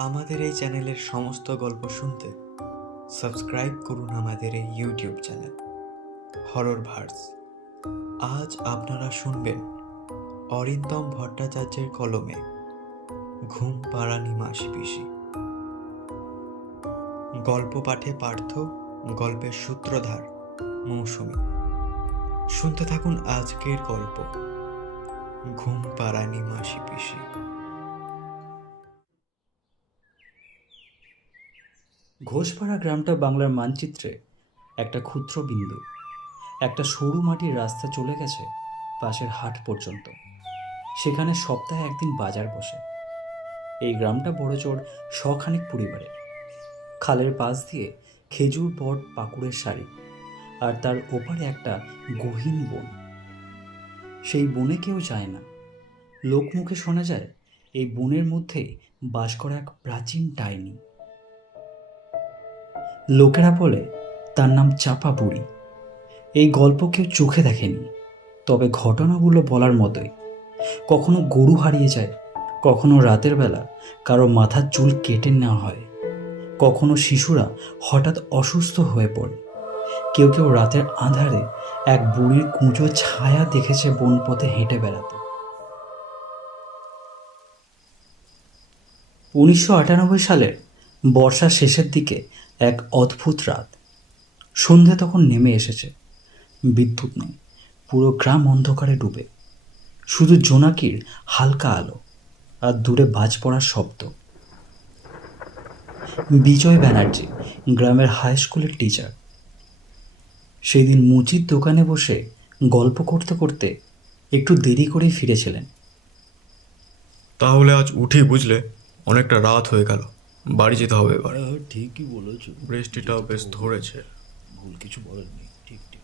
আমাদের এই চ্যানেলের সমস্ত গল্প শুনতে সাবস্ক্রাইব করুন আমাদের এই ইউটিউব চ্যানেল হরর ভার্স আজ আপনারা শুনবেন অরিন্দম ভট্টাচার্যের কলমে ঘুম পাড়ানি মাসি পিসি। গল্প পাঠে পার্থ, গল্পের সূত্রধার মৌসুমী। শুনতে থাকুন আজকের গল্প, ঘুম পাড়ানি মাসি পিসি। ঘোষপাড়া গ্রামটা বাংলার মানচিত্রে একটা ক্ষুদ্র বিন্দু। একটা সরু মাটির রাস্তা চলে গেছে পাশের হাট পর্যন্ত। সেখানে সপ্তাহে একদিন বাজার বসে। এই গ্রামটা বড়জোর শখানেক পরিবারের। খালের পাশ দিয়ে খেজুর বট পাকুড়ের শাড়ি আর তার ওপারে একটা গহীন বন। সেই বনে কেউ যায় না। লোকমুখে শোনা যায়, এই বনের মধ্যেই বাস করা এক প্রাচীন ডাইনি। লোকেরা বলে, তার নাম চাপা বুড়ি। এই গল্প কেউ চোখে দেখেনি, তবে ঘটনাগুলো বলার মতোই। কখনো গরু হারিয়ে যায়, কখনো রাতের বেলা কারও মাথার চুল কেটে নেওয়া হয়, কখনো শিশুরা হঠাৎ অসুস্থ হয়ে পড়ে। কেউ কেউ রাতের আঁধারে এক বুড়ির কুঁজো ছায়া দেখেছে বনপথে হেঁটে বেড়াতে। উনিশশো আটানব্বই সালের বর্ষার শেষের দিকে এক অদ্ভুত রাত। সন্ধে তখন নেমে এসেছে। বিদ্যুৎ নেই, পুরো গ্রাম অন্ধকারে ডুবে। শুধু জোনাকির হালকা আলো আর দূরে বাজ পড়ার শব্দ। বিজয় ব্যানার্জি, গ্রামের হাই স্কুলের টিচার সেই দিন মুচির দোকানে বসে গল্প করতে করতে একটু দেরি করেই ফিরেছিলেন। তাহলে আজ উঠি বুঝলে, অনেকটা রাত হয়ে গেল। বাড়ি যেতে হবে এবার। হ্যাঁ ঠিকই বলেছ। বৃষ্টিটাও বেশ ধরেছে। ভুল কিছু বলেননি ঠিক ঠিক।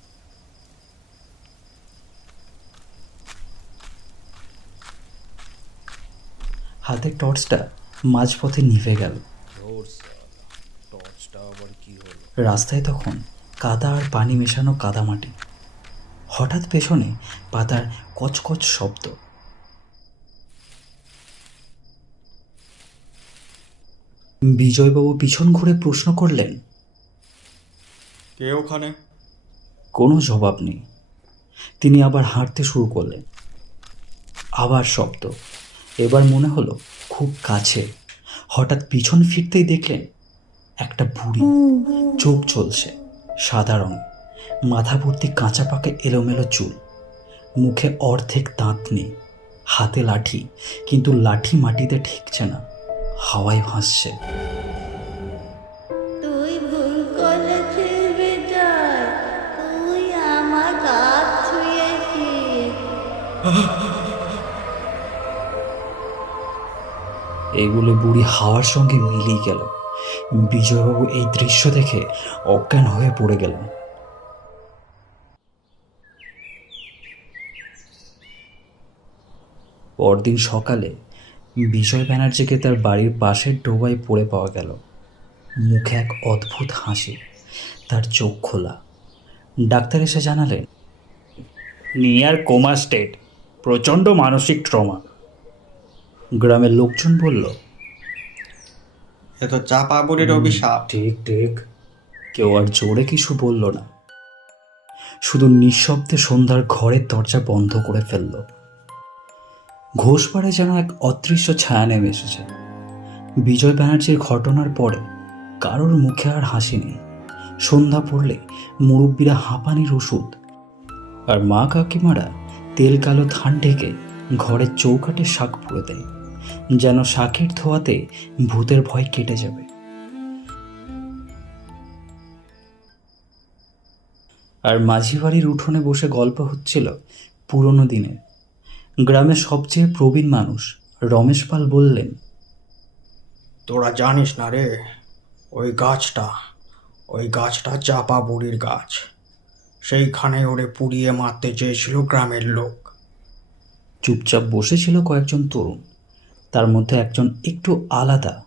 হাতে টর্চটা মাঝপথে নিভে গেল। টর্চটা আবার কি হলো? রাস্তায় তখন কাদা আর পানি মেশানো কাদামাটি। হঠাৎ পেছনে পাতার কচকচ শব্দ। বিজয়বাবু পিছন ঘুরে প্রশ্ন করলেন কে ওখানে? কোনো জবাব নেই। তিনি আবার হাঁটতে শুরু করলেন। আবার শব্দ। এবার মনে হলো খুব কাছে। হঠাৎ পিছন ফিরতেই দেখলেন একটা বুড়ি। চোখ চলছে সাদা রঙ মাথা ভর্তি কাঁচা পাকে এলোমেলো চুল। মুখে অর্ধেক দাঁত নেই। হাতে লাঠি কিন্তু লাঠি মাটিতে ঠেকছে না। হাওয়ায় ভাসছে। তুই ভুল করেছিস বিজয় তুই আমার কাজ ছুঁয়েছিস এগুলো বুড়ি হাওয়ার সঙ্গে মিলিয়ে গেল। বিজয়বাবু এই দৃশ্য দেখে অজ্ঞান হয়ে পড়ে গেলেন। পরদিন সকালে বিজয় ব্যানার্জিকে তার বাড়ির পাশের ডোবায় পড়ে পাওয়া গেল। মুখে এক অদ্ভুত হাসি তার চোখ খোলা। ডাক্তার এসে জানালেন নিয়ার কোমা স্টেট প্রচণ্ড মানসিক ট্রমা। গ্রামের লোকজন বলল এ তো চাপা বুড়ির অভিশাপ? ঠিক ঠিক। কেউ আর জোরে কিছু বলল না। শুধু নিঃশব্দে সন্ধ্যার ঘরের দরজা বন্ধ করে ফেলল। ঘোষপাড়ে যেন এক অদৃশ্য ছায়া নেমে এসেছে। বিজয় ব্যানার্জির ঘটনার পরে কারোর মুখে আর হাসি নেই। সন্ধ্যা পড়লে মুরব্বীরা হাঁপানির ওষুধ আর মা কাকিমারা তেল কালো ধান ঢেকে ঘরের চৌকাটে শাক পুড়ে দেয়, যেন শাকের ধোয়াতে ভূতের ভয় কেটে যাবে। আর মাঝি বাড়ির উঠোনে বসে গল্প হচ্ছিল পুরনো দিনের। গ্রামের সবচেয়ে প্রবীণ মানুষ রমেশ পাল বললেন তোরা জানিস না রে ওই গাছটা ওই গাছটা চাপা বুড়ির গাছ। সেইখানে ওরে পুড়িয়ে মারতে চেয়েছিল গ্রামের লোক। চুপচাপ বসেছিল কয়েকজন তরুণ। তার মধ্যে একজন একটু আলাদা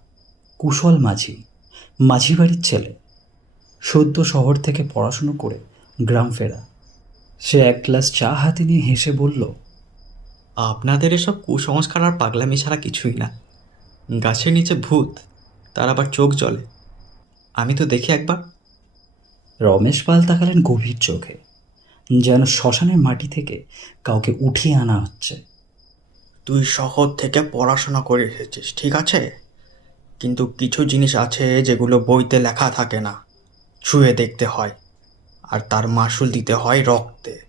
কুশল মাঝি মাঝি বাড়ির ছেলে। সদ্য শহর থেকে পড়াশুনো করে গ্রাম ফেরা। সে এক গ্লাস চা হাতে নিয়ে হেসে বলল আপনাদের এসব কুসংস্কার আর পাগলামি ছাড়া কিছুই না। গাছের নিচে ভূত তার আবার চোখ জলে। আমি তো দেখি একবার। রমেশ পাল তাকালেন গভীর চোখে যেন শ্মশানের মাটি থেকে কাউকে উঠিয়ে আনা হচ্ছে। তুই শহর থেকে পড়াশোনা করে এসেছিস ঠিক আছে? কিন্তু কিছু জিনিস আছে যেগুলো বইতে লেখা থাকে না ছুঁয়ে দেখতে হয় আর তার মাসুল দিতে হয় রক্তে।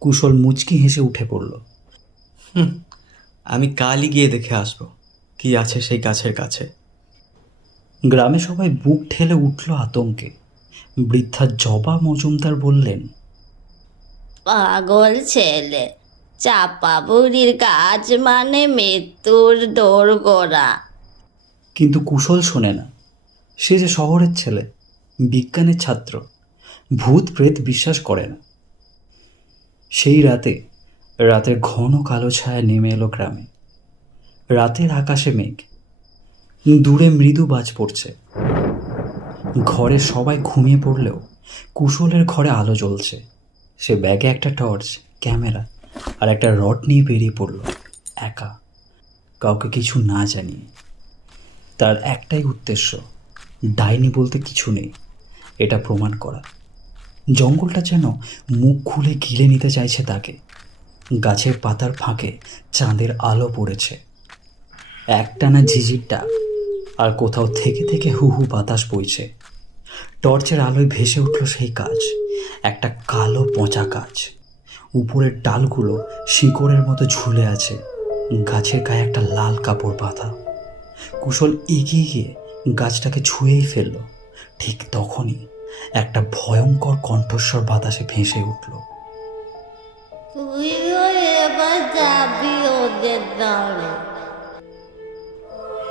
কুশল মুচকি হেসে উঠে পড়ল। হুম আমি কালই গিয়ে দেখে আসব কি আছে সেই গাছের কাছে। গ্রামে সবাই বুক ঠেলে উঠল আতঙ্কে। বৃদ্ধা জবা মজুমদার বললেন পাগল ছেলে চাপা বুড়ির কাজ মানে মৃত্যুর দোরগোড়া। কিন্তু কুশল শোনে না। সে যে শহরের ছেলে বিজ্ঞানের ছাত্র ভূত প্রেত বিশ্বাস করে না। সেই রাতে রাতের ঘন কালো ছায়া নেমে এলো গ্রামে। রাতের আকাশে মেঘ। দূরে মৃদু বাজ পড়ছে। ঘরে সবাই ঘুমিয়ে পড়লেও কুশলের ঘরে আলো জ্বলছে। সে ব্যাগে একটা টর্চ, ক্যামেরা আর একটা রড নিয়ে বেরিয়ে পড়ল, একা, কাউকে কিছু না জানিয়ে। তার একটাই উদ্দেশ্য, ডাইনি বলতে কিছু নেই, এটা প্রমাণ করা। জঙ্গলটা যেন মুখ খুলে গিলে নিতে চাইছে তাকে। গাছের পাতার ফাঁকে চাঁদের আলো পড়েছে। একটানা ঝিঝির ডাক আর কোথাও থেকে থেকে হু হু বাতাস বইছে। টর্চের আলোয় ভেসে উঠল সেই কাজ, একটা কালো পচা কাজ। উপরের ডালগুলো শিকড়ের মতো ঝুলে আছে, গাছের গায়ে একটা লাল কাপড় বাঁধা। কুশল এগিয়ে গিয়ে গাছটাকে ছুঁয়েই ফেলল। ঠিক তখনই একটা ভয়ঙ্কর কণ্ঠস্বর বাতাসে ভেসে উঠল। তুইও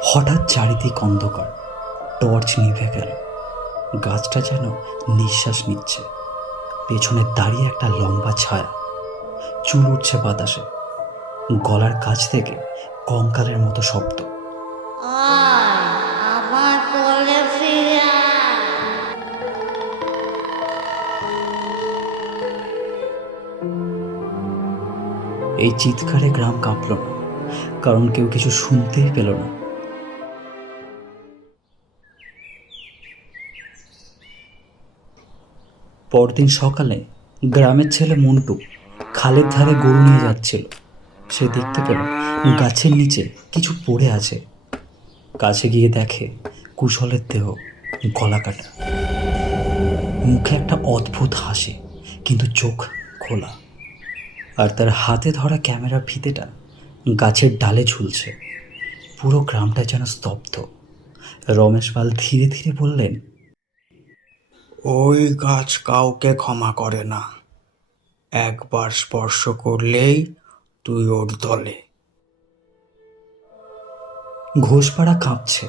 হঠাৎ চারিদিক অন্ধকার, টর্চ নিভে গেল। গাছটা যেন নিঃশ্বাস নিচ্ছে। পেছনে দাঁড়িয়ে একটা লম্বা ছায়া। চুল উঠছে বাতাসে। গলার কাছ থেকে কঙ্কালের মতো শব্দ। এই চিৎকারে গ্রাম কাঁপল না, কারণ কেউ কিছু শুনতেই পেল না। পরদিন সকালে গ্রামের ছেলে মন্টু খালের ধারে গরু নিয়ে যাচ্ছিল। সে দেখতে পেল গাছের নিচে কিছু পড়ে আছে। কাছে গিয়ে দেখে কুশলের দেহ, গলা কাটা। মুখে একটা অদ্ভুত হাসি, কিন্তু চোখ খোলা। আর তার হাতে ধরা ক্যামেরার ফিতেটা গাছের ডালে ঝুলছে। পুরো গ্রামটা যেন স্তব্ধ। রমেশ পাল ধীরে ধীরে বললেন ওই গাছ কাউকে ক্ষমা করে না। একবার স্পর্শ করলেই তুই ওর দলে। ঘোষপাড়া কাঁপছে।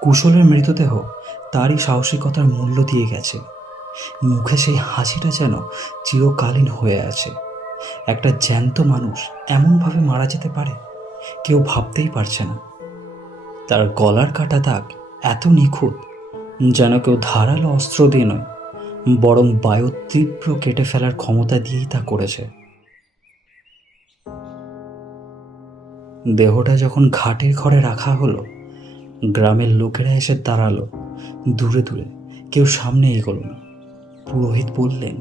কুশলের মৃতদেহ তারই সাহসিকতার মূল্য দিয়ে গেছে। মুখে সেই হাসিটা যেন চিরকালীন হয়ে আছে। একটা জ্যান্ত মানুষ এমনভাবে মারা যেতে পারে? কেউ ভাবতেই পারছে না। তার গলার কাটা দাগ এত নিখুঁত যেন কেউ ধারালো অস্ত্র দিয়ে নয়, বরং বায়ু তীব্র কেটে ফেলার ক্ষমতা দিয়েই তা করেছে। দেহটা যখন ঘাটের ঘরে রাখা হলো, গ্রামের লোকেরা এসে দাঁড়াল। দূরে দূরে কেউ সামনে এগোলো না। পুরোহিত বললেন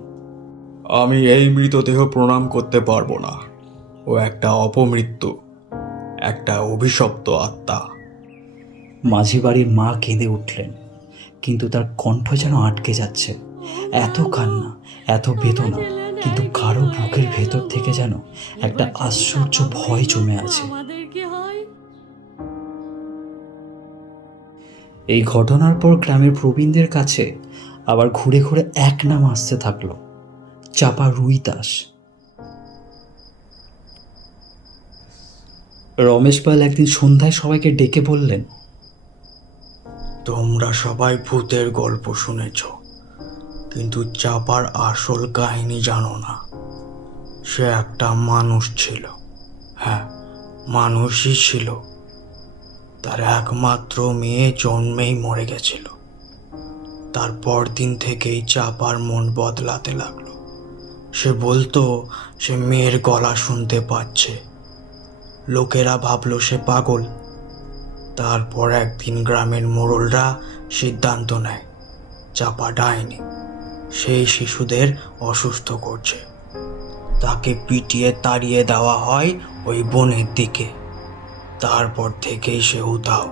আমি এই মৃতদেহ প্রণাম করতে পারব না। ও একটা অপমৃত্যু, একটা অভিশপ্ত আত্মা। মাঝি বাড়ির মা কেঁদে উঠলেন, কিন্তু তার কণ্ঠ যেন আটকে যাচ্ছে। এত কান্না, এত বেদনা, কিন্তু কারও বুকের ভেতর থেকে যেন একটা আশ্চর্য ভয় জমে আছে। এই ঘটনার পর গ্রামের প্রবীণদের কাছে আবার ঘুরে ঘুরে এক নাম আসতে থাকল। চাপা রুই রমেশ পাল একদিন সন্ধ্যায় সবাইকে ডেকে বললেন, তোমরা সবাই ভূতের গল্প শুনেছ, কিন্তু চাপার আসল কাহিনী জানো না। সে একটা মানুষ ছিল। হ্যাঁ মানুষই ছিল। তার একমাত্র মেয়ে জন্মেই মরে গেছিল। তারপর দিন থেকেই চাপার মন বদলাতে লাগল। সে বলতো, সে মেয়ের গলা শুনতে পাচ্ছে। লোকেরা ভাবলো সে পাগল। তারপর একদিন গ্রামের মোড়লরা সিদ্ধান্ত নেয়, চাপা ডাইনি। সেই শিশুদের অসুস্থ করছে। তাকে পিটিয়ে তাড়িয়ে দেওয়া হয় ওই বনের দিকে। তারপর থেকেই সে উধাও।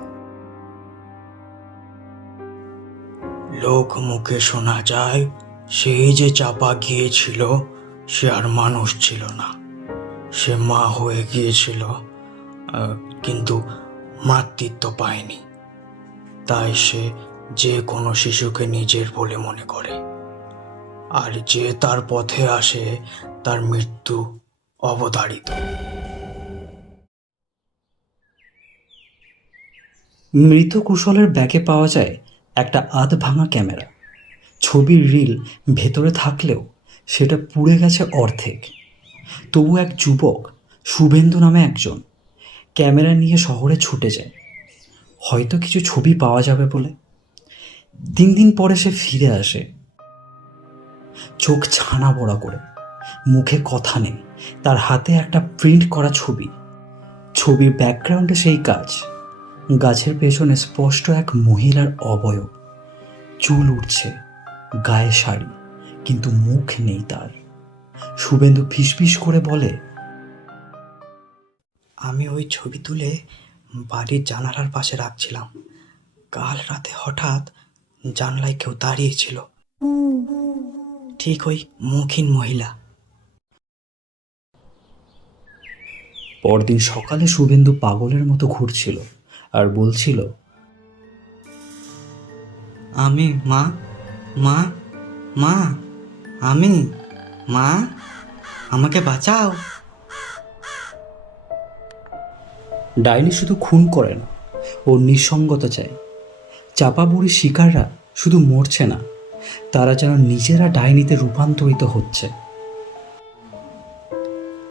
লোক মুখে শোনা যায়, সেই যে চাপা গিয়েছিল সে আর মানুষ ছিল না। সে মা হয়ে গিয়েছিল কিন্তু মাতৃত্ব পায়নি। তাই সে যে কোনো শিশুকে নিজের বলে মনে করে। আর যে তার পথে আসে, তার মৃত্যু অবধারিত মৃত কুশলের ব্যাগে পাওয়া যায় একটা আধ ভাঙা ক্যামেরা। ছবির রিল ভেতরে থাকলেও সেটা পুড়ে গেছে অর্ধেক। তবু এক যুবক, শুভেন্দু নামে একজন, ক্যামেরা নিয়ে শহরে ছুটে যায়। হয়তো কিছু ছবি পাওয়া যাবে বলে। তিন দিন পরে সে ফিরে আসে। চোখ ছানা বড়া করে। মুখে কথা নেই। তার হাতে একটা প্রিন্ট করা ছবি। ছবির ব্যাকগ্রাউন্ডে সেই কাজ গাছের পেছনে স্পষ্ট এক মহিলার অবয়ব। চুল উঠছে গায়ে শাড়ি। কিন্তু মুখ নেই তার। শুভেন্দু ফিসফিস করে বলে আমি ওই ছবি তুলে বাড়ির জানালার পাশে রাখছিলাম। কাল রাতে হঠাৎ জানলায় কেউ দাঁড়িয়েছিল। ঠিক ওই মুখহীন মহিলা। পরদিন সকালে শুভেন্দু পাগলের মতো ঘুরছিল আর বলছিল আমি মা মা মা। আমি? মা? আমাকে বাঁচাও। ডাইনি শুধু খুন করে না, ও নিঃসঙ্গতা চায়। চাপা বুড়ি শিকাররা শুধু মরছে না, তারা যেন নিজেরা ডাইনিতে রূপান্তরিত হচ্ছে।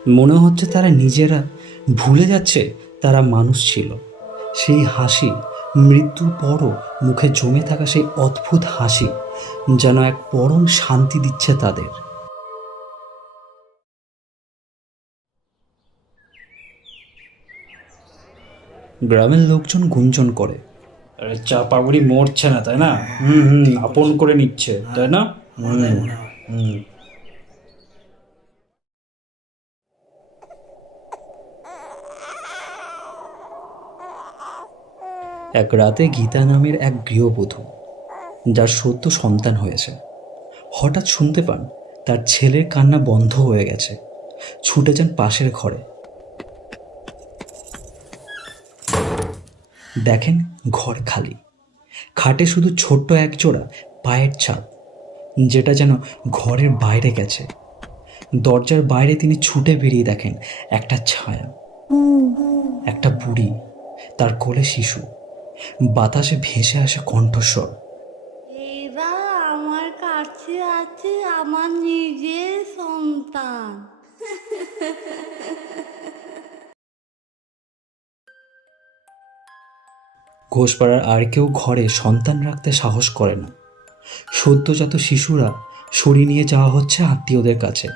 মনে হচ্ছে তারা নিজেরা ভুলে যাচ্ছে তারা মানুষ ছিল, সেই হাসি মৃত্যুর পরও মুখে জমে থাকা সেই অদ্ভুত হাসি যেন এক পরম শান্তি দিচ্ছে তাদের। গ্রামের লোকজন গুঞ্জন করে। আরে চাপাগুড়ি মরছে না তাই না? হুম হুম আপন করে নিচ্ছে তাই না? হুম হুম। এক রাতে গীতা নামের এক গৃহবধূ, যার সদ্য সন্তান হয়েছে। হঠাৎ শুনতে পান, তার ছেলের কান্না বন্ধ হয়ে গেছে। ছুটে যান পাশের ঘরে। দেখেন ঘর খালি। খাটে শুধু ছোট্ট এক জোড়া পায়ের ছাপ, যেটা যেন ঘরের বাইরে গেছে। দরজার বাইরে তিনি ছুটে বেরিয়ে দেখেন একটা ছায়া, একটা বুড়ি, তার কোলে শিশু। বাতাসে ভেসে আসে কণ্ঠস্বর। এরা আমার কাছে আছে আমার নিজের সন্তান। ঘোষপাড়ার আর কেউ ঘরে সন্তান রাখতে সাহস করে না। সদ্যজাত শিশুরা সরিয়ে নিয়ে যাওয়া হচ্ছে আত্মীয়দের কাছে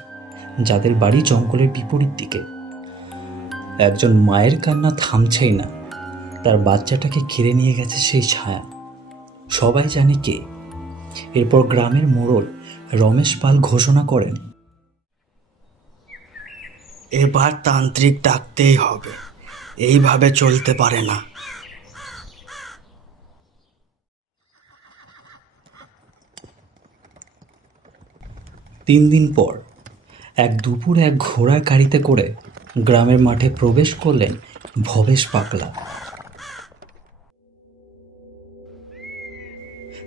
যাদের বাড়ি জঙ্গলের বিপরীত দিকে। একজন মায়ের কান্না থামছেই না। তার বাচ্চাটাকে ঘিরে নিয়ে গেছে সেই ছায়া। সবাই জানে কে। এরপর গ্রামের মোড়ল রমেশ পাল ঘোষণা করেন, এবার তান্ত্রিক ডাকতেই হবে। এইভাবে চলতে পারে না। তিন দিন পর এক দুপুর এক ঘোড়ার গাড়িতে করে গ্রামের মাঠে প্রবেশ করলেন ভবেশ পাগলা।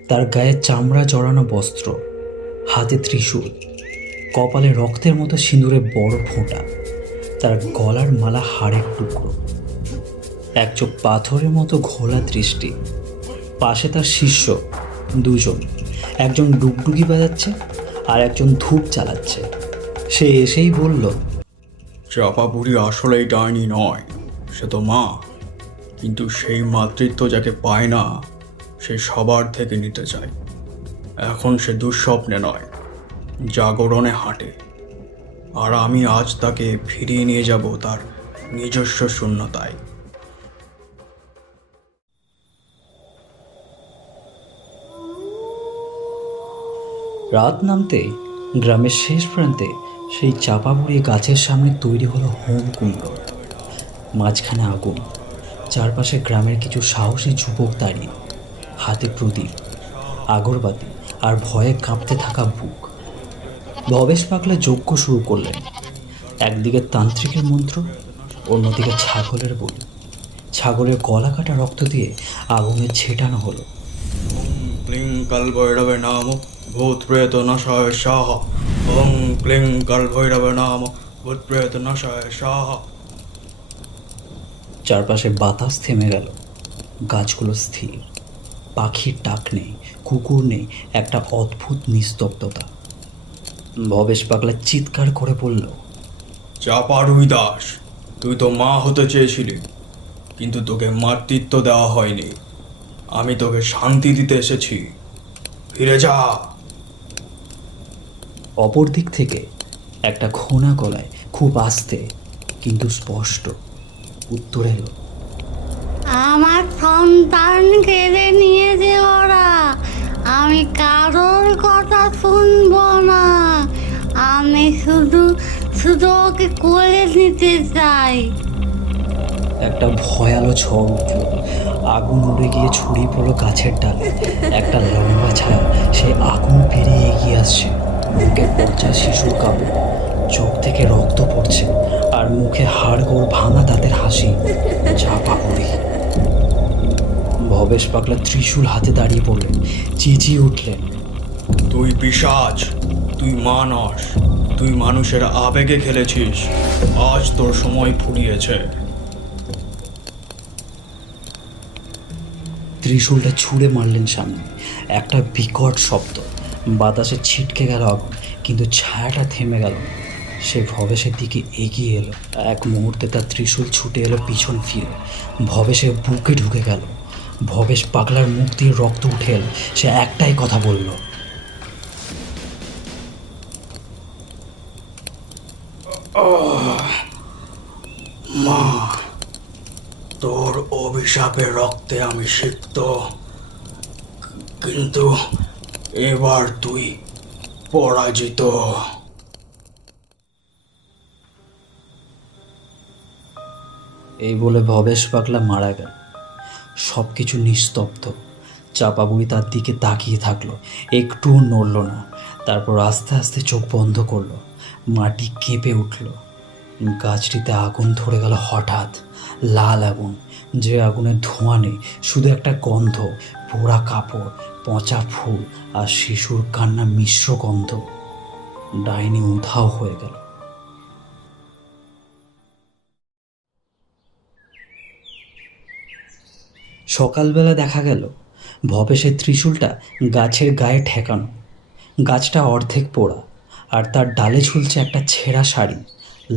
তার গায়ে চামড়া জড়ানো বস্ত্র, হাতে ত্রিশূল, কপালে রক্তের মতো সিঁদুরে বড় ফোঁটা, তার গলার মালা হাড়ের টুকরো। এক চোখ পাথরের মতো ঘোলা দৃষ্টি, পাশে তার শিষ্য দুজন, একজন ডুগডুগি বাজাচ্ছে আর একজন ধূপ চালাচ্ছে। সে এসেই বলল, চাপা বুড়ি আসলেই ডাইনি নয়, সে তো মা, কিন্তু সেই মাতৃত্ব যাকে পায় না সে সবার থেকে নিতে চায়। এখন সে দুঃস্বপ্নে নয়, জাগরণে হাঁটে। আর আমি আজ তাকে ফিরিয়ে নিয়ে যাব তার নিজস্ব শূন্যতায়। রাত নামতে গ্রামের শেষ প্রান্তে সেই চাপা মুড়ি গাছের সামনে তৈরি হলো হোম কুণ্ড মাঝখানে আগুন, চারপাশে গ্রামের কিছু সাহসী যুবক দাঁড়িয়ে। হাতে প্রদীপ আগরবাতি আর ভয়ে কাঁপতে থাকা বুক। ভবেশ পাগলা যজ্ঞ শুরু করলেন। একদিকে তান্ত্রিকের মন্ত্র অন্যদিকে ছাগলের বলি। ছাগলের গলা কাটা রক্ত দিয়ে আগুনে ছেটানো হলো। ক্লিং কাল ভৈরবে নাম ভূত প্রেত নাশায় সাহ। ওং ক্লিং কাল ভৈরবে নাম ভূত প্রেত নাশায় সাহ। চারপাশে বাতাস থেমে গেল। গাছগুলো স্থির। পাখির ডাক নেই কুকুর নেই একটা অদ্ভুত নিস্তব্ধতা। ভবেশ পাগলা চিৎকার করে বলল চাপা রুই দাস তুই তো মা হতে চেয়েছিলি কিন্তু তোকে মাতৃত্ব দেওয়া হয়নি। আমি তোকে শান্তি দিতে এসেছি। ফিরে যা। অপর দিক থেকে একটা ঘোনা গলায় খুব আস্তে কিন্তু স্পষ্ট উত্তর এলো আমার সন্তান কেড়ে নিয়েছে ওরা। আমি কারোর কথা শুনব না। আমি শুধু শুধু ওকে করে নিতে চাই। একটা ভয়ালো ঝড় উঠল। আগুন উড়ে গিয়ে ছড়িয়ে পড়ল গাছের ডালে। একটা লম্বা ছায়া, সে আগুন পেরিয়ে এগিয়ে আসছে। বুকে পচা শিশুর কাপড়, চোখ থেকে রক্ত পড়ছে। আর মুখে হাড়গোড় ভাঙা দাঁতের হাসি। চাপা পড়ি। ভবেশ পাগলা ত্রিশূল হাতে দাঁড়িয়ে পড়লেন চেঁচিয়ে উঠলেন। তুই পিশাচ তুই মানস তুই মানুষের আবেগে খেলেছিস আজ তোর সময় ফুরিয়েছে। ত্রিশূলটা ছুঁড়ে মারলেন সামনে। একটা বিকট শব্দ বাতাসে ছিটকে গেল আগুন কিন্তু ছায়াটা থেমে গেল। সে ভবেশের দিকে এগিয়ে এলো। এক মুহূর্তে তার ত্রিশূল ছুটে এলো পিছন ফিরে। ভবেশের বুকে ঢুকে গেল। ভবেশ পাগলার মুখ দিয়ে রক্ত উঠে এলো। সে একটাই কথা বলল। মা তোর অভিশাপের রক্তে আমি সিক্ত। কিন্তু এবার তুই পরাজিত। এই বলে ভবেশ পাগলা মারা গেল। সব কিছু নিস্তব্ধ চাপাবুড়ি তার দিকে তাকিয়ে থাকল একটুও নড়ল না, তারপর আস্তে আস্তে চোখ বন্ধ করল, মাটি কেঁপে উঠল। গাছটিতে আগুন ধরে গেল হঠাৎ, লাল আগুন, যে আগুনের ধোঁয়া নেই, শুধু একটা গন্ধ, পোড়া কাপড়, পচা ফুল আর শিশুর কান্না মিশ্র গন্ধ। ডাইনি উধাও হয়ে গেল। সকালবেলা দেখা গেল, ভবেশের ত্রিশূলটা গাছের গায়ে ঠেকানো। গাছটা অর্ধেক পোড়া আর তার ডালে ঝুলছে একটা ছেঁড়া শাড়ি,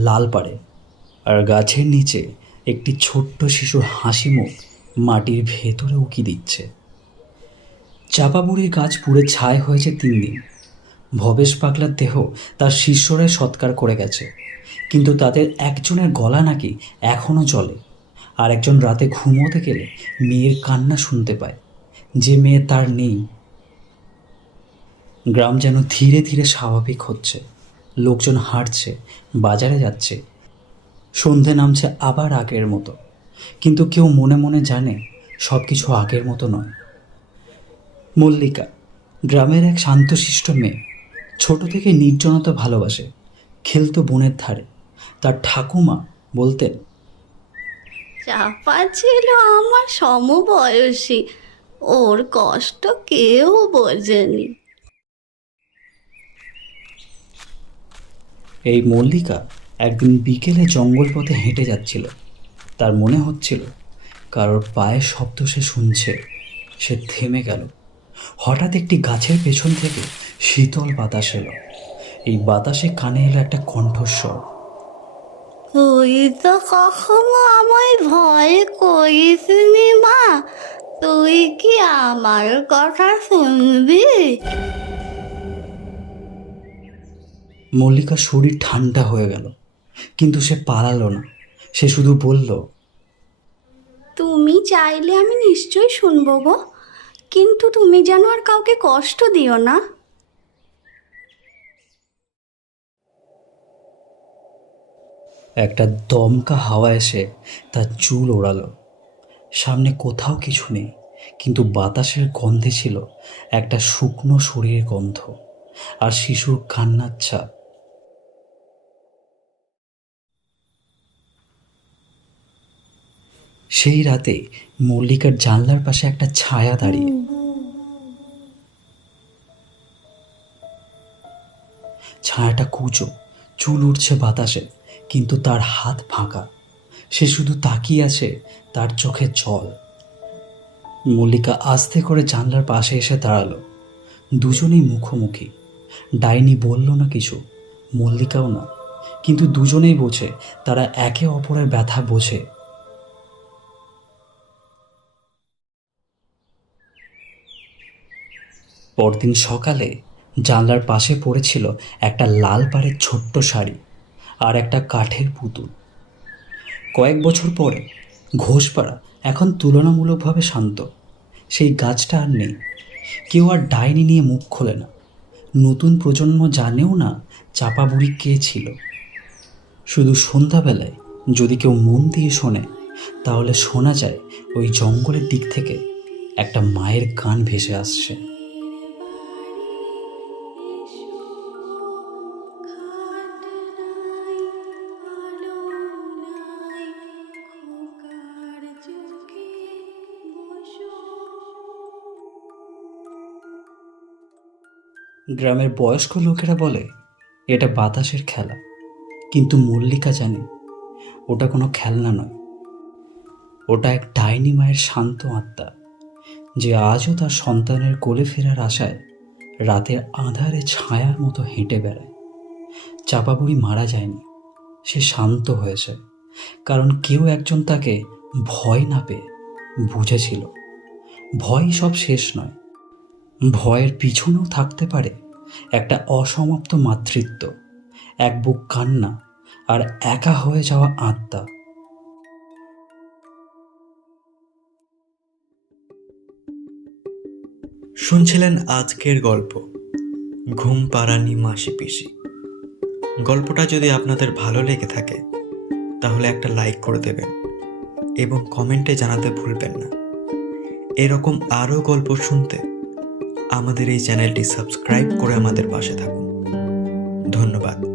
লাল পাড়ে আর গাছের নিচে একটি ছোট্ট শিশুর হাসি মুখ মাটির ভেতরে উকি দিচ্ছে। চাপাবুড়ির গাছ পুড়ে ছাই হয়েছে তিন দিন। ভবেশ পাগলার দেহ তার শিষ্যরাই সৎকার করে গেছে, কিন্তু তাদের একজনের গলা নাকি এখনও চলে আর একজন রাতে ঘুমোতে গেলে মেয়ের কান্না শুনতে পায়। যে মেয়ে তার নেই। গ্রাম যেন ধীরে ধীরে স্বাভাবিক হচ্ছে। লোকজন হাঁটছে, বাজারে যাচ্ছে। সন্ধে নামছে আবার আগের মতো। কিন্তু কেউ মনে মনে জানে সব কিছু আগের মতো নয়। মল্লিকা, গ্রামের এক শান্তশিষ্ট মেয়ে। ছোট থেকে নির্জনতা ভালোবাসে। খেলতো বনের ধারে। তার ঠাকুমা বলতেন চাপা ছিল আমার সমবয়সী। ওর কষ্ট কেউ বোঝেনি। এই মল্লিকা একদিন বিকেলে জঙ্গল পথে হেঁটে যাচ্ছিল। তার মনে হচ্ছিল, কারোর পায়ের শব্দ সে শুনছে, সে থেমে গেল। হঠাৎ একটি গাছের পেছন থেকে শীতল বাতাস এলো। এই বাতাসে কানে এলো একটা কণ্ঠস্বর। তুই তো কখনো আমায় ভয় করিসনি মা। তুই কি আমার কথা শুনবি? মল্লিকার শরীর ঠান্ডা হয়ে গেল কিন্তু সে পালালো না। সে শুধু বলল তুমি চাইলে আমি নিশ্চয়ই শুনব গো কিন্তু তুমি যেন আর কাউকে কষ্ট দিও না। একটা দমকা হাওয়া এসে তার চুল ওড়ালো। সামনে কোথাও কিছু নেই, কিন্তু বাতাসের গন্ধে ছিল একটা শুকনো শরীরের গন্ধ আর শিশুর কান্নার ছাপ। সেই রাতে মল্লিকার জানলার পাশে একটা ছায়া দাঁড়িয়ে। ছায়াটা কুচো, চুল উঠছে বাতাসে। কিন্তু তার হাত ফাঁকা। সে শুধু তাকিয়ে আছে তার চোখে জল। মল্লিকা আস্তে করে জানলার পাশে এসে দাঁড়াল। দুজনেই মুখোমুখি। ডাইনি বলল না কিছু, মল্লিকাও না। কিন্তু দুজনেই বোঝে, তারা একে অপরের ব্যথা বোঝে। পরদিন সকালে জানলার পাশে পড়েছিল একটা লাল পাড়ের ছোট্ট শাড়ি। আর একটা কাঠের পুতুল। কয়েক বছর পরে ঘোষপাড়া এখন তুলনামূলকভাবে শান্ত। সেই গাছটা আর নেই। কেউ আর ডাইনি নিয়ে মুখ খোলে না। নতুন প্রজন্ম জানেও না চাপা বুড়ি কে ছিল। শুধু সন্ধ্যাবেলায় যদি কেউ মন দিয়ে শোনে, তাহলে শোনা যায় ওই জঙ্গলের দিক থেকে একটা মায়ের গান ভেসে আসছে। গ্রামের বয়স্ক লোকেরা বলে, এটা বাতাসের খেলা। কিন্তু মল্লিকা জানে, ওটা কোনো খেলনা নয়। ওটা এক ডাইনি মায়ের শান্ত আত্মা, যে আজও তার সন্তানের কোলে ফেরার আশায় রাতের আধারে ছায়ার মতো হেঁটে বেড়ায়। চাপাবুড়ি মারা যায়নি, সে শান্ত হয়েছে, কারণ কেউ একজন তাকে ভয় না পেয়ে বুঝেছিল। ভয় সব শেষ নয়। ভয়ের পিছনেও থাকতে পারে একটা অসমাপ্ত মাতৃত্ব, এক বুক কান্না আর একা হয়ে যাওয়া আত্মা। শুনছিলেন আজকের গল্প, ঘুম পাড়ানি মাসি পিসি। গল্পটা যদি আপনাদের ভালো লেগে থাকে, তাহলে একটা লাইক করে দেবেন এবং কমেন্টে জানাতে ভুলবেন না। এরকম আরও গল্প শুনতে আমাদের এই চ্যানেলটি সাবস্ক্রাইব করে আমাদের পাশে থাকুন। ধন্যবাদ।